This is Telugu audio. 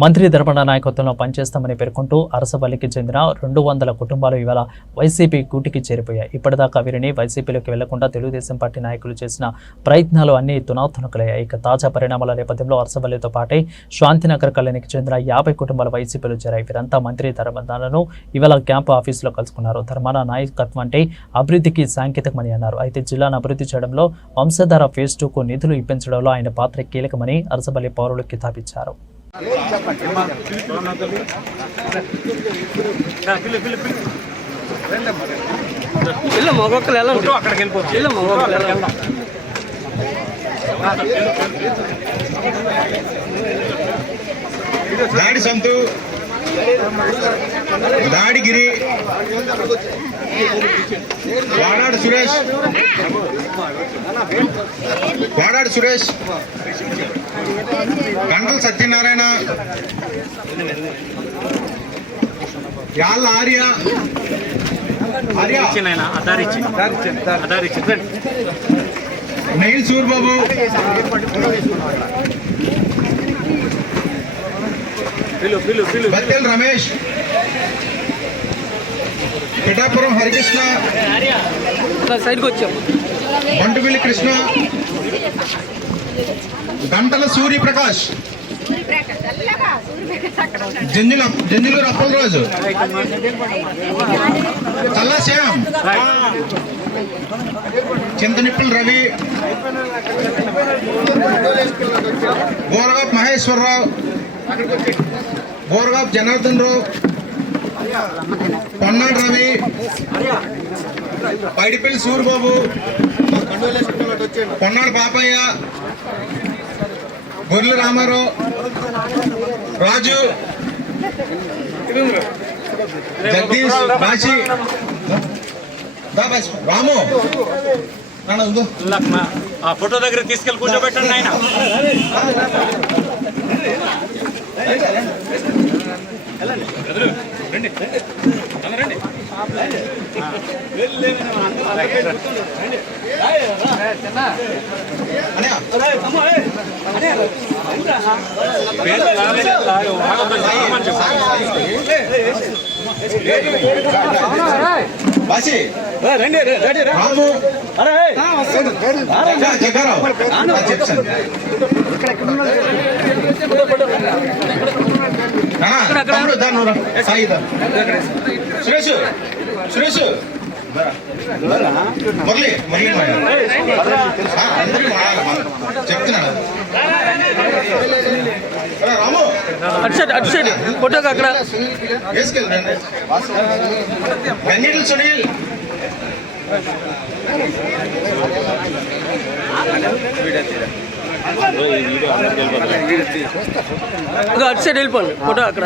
మంత్రి ధర్మన నాయకత్వంలో పనిచేస్తామని పేర్కొంటూ అరసవల్లికి చెందిన 200 కుటుంబాలు ఇవాళ వైసీపీ గూటికి చేరిపోయాయి. ఇప్పటిదాకా వీరిని వైసీపీలోకి వెళ్లకుండా తెలుగుదేశం పార్టీ నాయకులు చేసిన ప్రయత్నాలు అన్ని తునాతునకలయ్యాయి. ఇక తాజా పరిణామాల నేపథ్యంలో అరసవల్లితో పాటే శాంతినగర్ కాలనీకి చెందిన 50 కుటుంబాలు వైసీపీలో చేరాయి. వీరంతా మంత్రి ధర్మనను ఇవాళ క్యాంపు ఆఫీసులో కలుసుకున్నారు. ధర్మన నాయకత్వం అంటే అభివృద్ధికి సాంకేతికమని అన్నారు. అయితే జిల్లాను అభివృద్ధి చేయడంలో వంశధార ఫేజ్ 2కు నిధులు ఇప్పించడంలో ఆయన పాత్ర కీలకమని అరసవల్లి పౌరులు కితాబిచ్చారు. దాడి సంతు, దాడిగిరి, వాడాడు సురేష్, గంటల సత్యనారాయణ, యాళ్ళ ఆర్య, నెయిల్ సూర్బాబు, బత్తెల్ రమేష్, పిఠాపురం హరికృష్ణ, బంటుమిల్లి కృష్ణ, గంటల సూర్యప్రకాష్, జంజులూరు అప్పలరాజు, చల్లా శ్యామ్, చింతనిప్పుల రవి, బోరగాప్ మహేశ్వరరావు, బోరగాప్ జనార్దన్ రావు, పొన్నాడు రవి, పైడిపల్లి సూరిబాబు, పొన్నాడు పాపయ్య, గొర్రెల రామారావు, రాజు, జగదీష్, బాషి, రాము. ఆ ఫోటో దగ్గర తీసుకెళ్ళి కూర్చోబెట్టండి ఆయన. రాము, సురేష్, సురేష్, మురళి, చెప్తున్నాడు. రాము అటు సైడ్ ఫోటోకి అక్కడ వేసుకెళ్ళండి. గంగిల్ సునీల్, అటు సైడ్ వెళ్ళిపోండి ఫోటో అక్కడ.